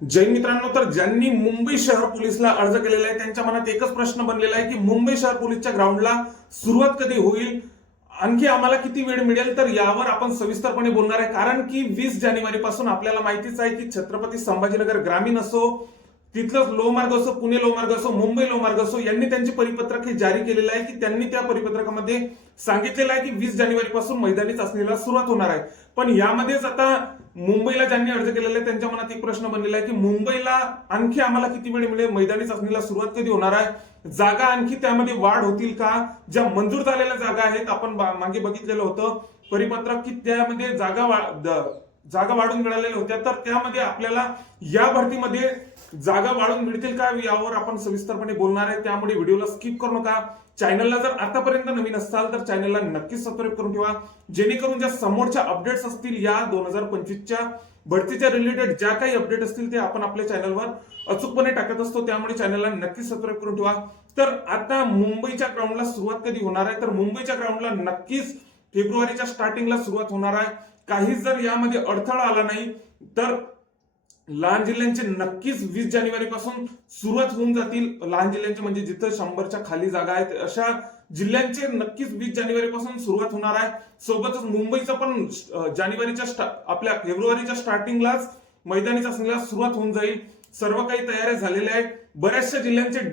जय मित्रांनो, तर ज्यांनी मुंबई शहर पोलीसला अर्ज केलेला आहे त्यांच्या मनात एकच प्रश्न बनलेला आहे की मुंबई शहर पोलीसच्या ग्राउंडला सुरुवात कधी होईल, आणखी आम्हाला किती वेळ मिळेल. तर यावर आपण सविस्तरपणे बोलणार आहे. कारण की 20 जानेवारी पासून आपल्याला माहितीच आहे की छत्रपती संभाजीनगर ग्रामीण असो, तिथलंच लोहमार्ग असो, पुणे लोहमार्ग असो, मुंबई लोहमार्ग असो, यांनी त्यांचे परिपत्रक हे जारी केलेलं आहे की त्यांनी त्या परिपत्रकामध्ये सांगितलेलं आहे की 20 जानेवारी पासून मैदानी चाचणीला सुरुवात होणार आहे. पण यामध्येच आता मुंबईला ज्यांनी अर्ज केलेला आहे त्यांच्या मनात एक प्रश्न बनलेला आहे की मुंबईला आणखी आम्हाला किती वेळ मिळेल, मैदानी चाचणीला सुरुवात कधी होणार आहे, जागा आणखी त्यामध्ये वाढ होतील का, ज्या मंजूर झालेल्या जागा आहेत आपण मागे बघितलेलं होतं परिपत्रक की त्यामध्ये जागा वाढून मिळालेल्या होत्या, तर त्यामध्ये आपल्याला या भरतीमध्ये जागा वाढून मिळतील का यावर आपण सविस्तरपणे बोलणार आहे. त्यामुळे व्हिडिओला स्किप करू नका. चॅनलला जर आतापर्यंत नवीन असाल तर चॅनलला नक्कीच सबस्क्राईब करून ठेवा, जेणेकरून ज्या समोरच्या अपडेट्स असतील या 2025च्या भरतीच्या रिलेटेड ज्या काही अपडेट असतील ते आपण आपल्या चॅनलवर अचूकपणे टाकत असतो. त्यामुळे चॅनलला नक्कीच सबस्क्राईब करून ठेवा. तर आता मुंबईच्या ग्राउंडला सुरुवात कधी होणार आहे, तर मुंबईच्या ग्राउंडला नक्कीच फेब्रुवारीच्या स्टार्टिंगला सुरुवात होणार आहे. काही जर यामध्ये अडथळा आला नाही तर लहान जिल्ह्यांचे नक्कीच 20 जानेवारी पासून सुरुवात होऊन जातील. लहान जिल्ह्यांचे म्हणजे जिथं 100च्या खाली जागा आहेत अशा जिल्ह्यांचे नक्कीच 20 जानेवारी पासून सुरुवात होणार आहे. सोबतच मुंबईचं पण आपल्या फेब्रुवारीच्या स्टार्टिंगलाच मैदानी चाचणीला सुरुवात होऊन जाईल. सर्व काही तयाऱ्या झालेल्या आहेत. बऱ्याचशा जिल्ह्यांचे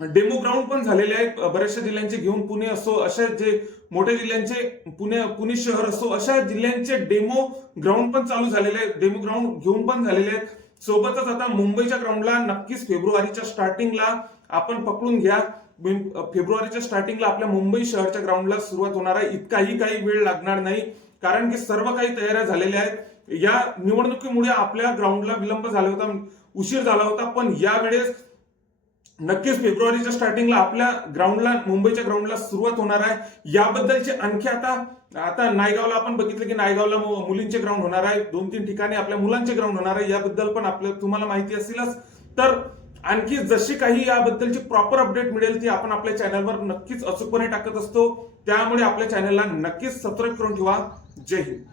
डेमो ग्राउंड पण झालेले आहेत. बऱ्याचशा जिल्ह्यांचे घेऊन पुणे असो, अशा जे मोठ्या जिल्ह्यांचे पुणे शहर असो, अशा जिल्ह्यांचे डेमो ग्राउंड पण चालू झालेले आहेत, डेमो ग्राउंड घेऊन पण झालेले आहेत. सोबतच आता मुंबईच्या ग्राउंडला नक्कीच फेब्रुवारीच्या स्टार्टिंगला आपण पकडून घ्या, फेब्रुवारीच्या स्टार्टिंगला आपल्या मुंबई शहरच्या ग्राउंडला सुरुवात होणार आहे. इतकाही काही वेळ लागणार नाही, कारण की सर्व काही तयाऱ्या झालेल्या आहेत. या निवडणुकीमुळे आपल्या ग्राउंडला विलंब झाला होता, उशीर झाला होता, पण यावेळेस नक्कीच फेब्रुवारीच्या स्टार्टिंगला आपल्या ग्राउंडला, मुंबईच्या ग्राउंडला सुरुवात होणार आहे. याबद्दलचे आणखी आता नायगावला आपण बघितलं की नायगावला मुलींचे ग्राउंड होणार आहे. 2-3 ठिकाणी आपल्या मुलांचे ग्राउंड होणार आहे. याबद्दल पण तुम्हाला माहिती असेलच. तर आणखी जशी काही याबद्दलची प्रॉपर अपडेट मिळेल ती आपण आपल्या चॅनलवर नक्कीच अचूकपणे टाकत असतो. त्यामुळे आपल्या चॅनलला नक्कीच सबस्क्राईब करून ठेवा. जय हिंद.